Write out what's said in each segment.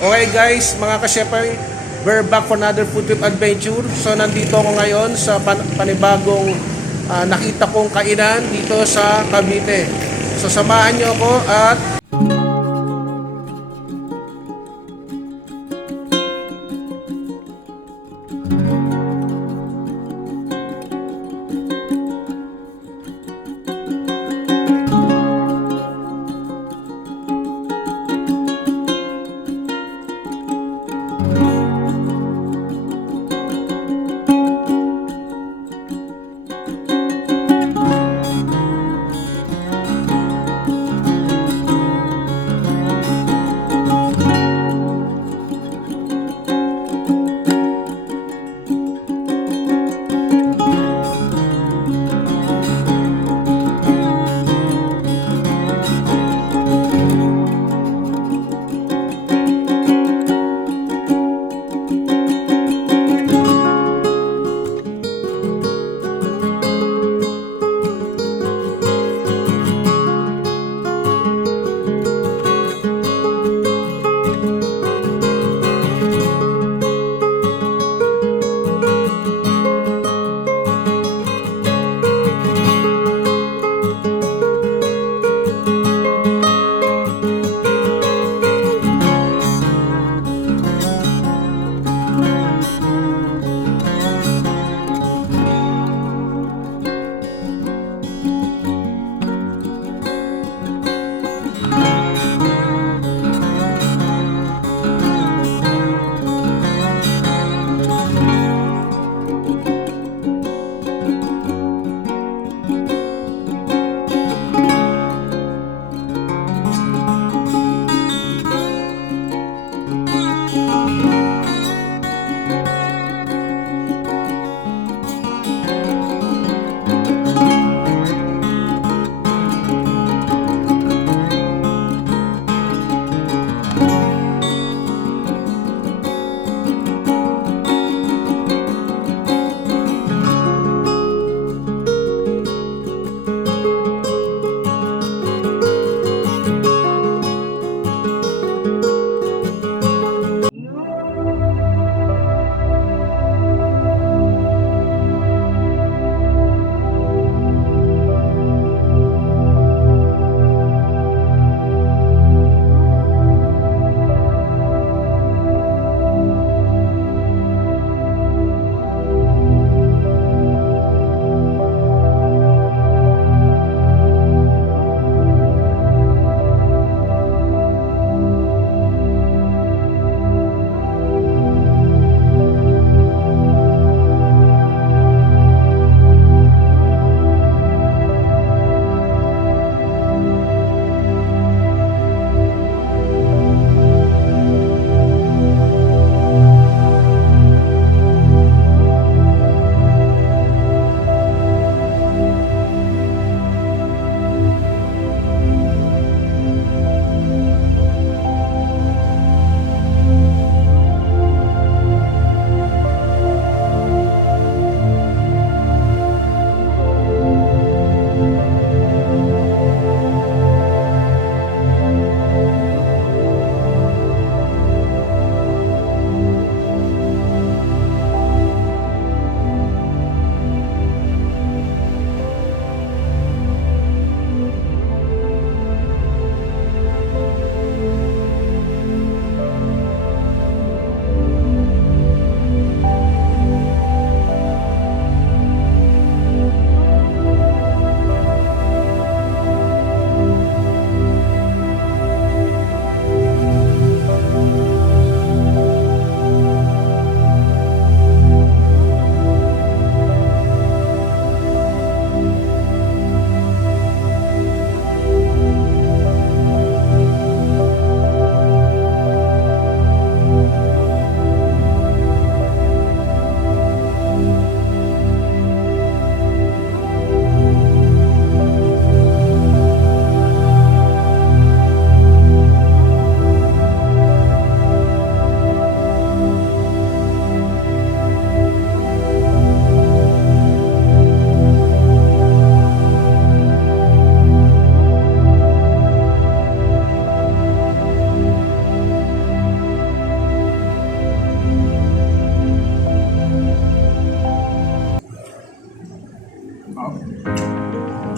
Okay guys, mga kasyepay, we're back for another food trip adventure. So nandito ako ngayon sa pan- panibagong ah, nakita kong kainan dito sa Cavite. So samahan niyo ako at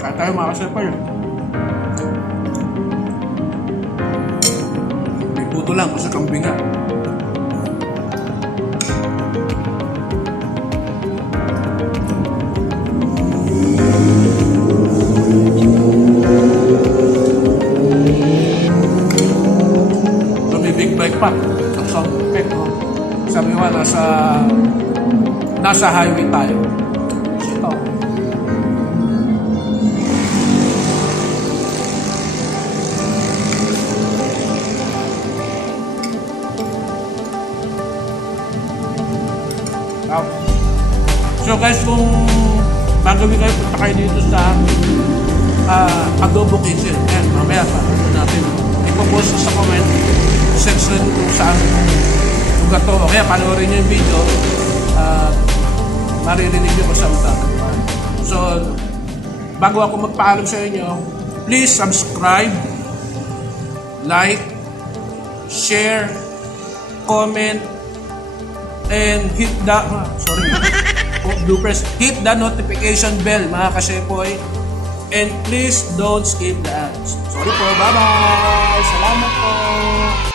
Kaya tayo mga kasepal. May puto lang sa kambinga. So may big bike pa. Ang sound effect, no? Sabi ko, nasa highway tayo. So ito. Out. So guys, kung magabi kayo, punta kayo dito sa uh, Adobo Kitchen. Ayan, mamaya pa ano natin. Ipopost ko sa comment section kung saan lugar to. O kaya panoorin nyo yung video at maririnig nyo kung saan ito. So, bago ako magpaalam sa inyo, please subscribe, like, share, comment, and hit the, ah, sorry, oh, bloopers, hit the notification bell mga kasepoy. And please don't skip the ads. Sorry po, bye-bye! Salamat po!